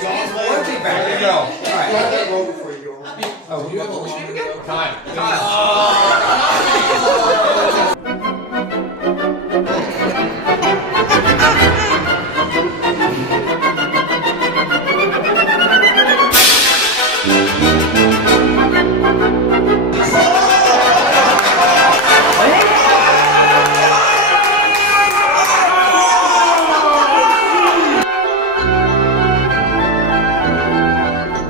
There you go. All right. Oh, Do you have a motion again? Time. Kyle.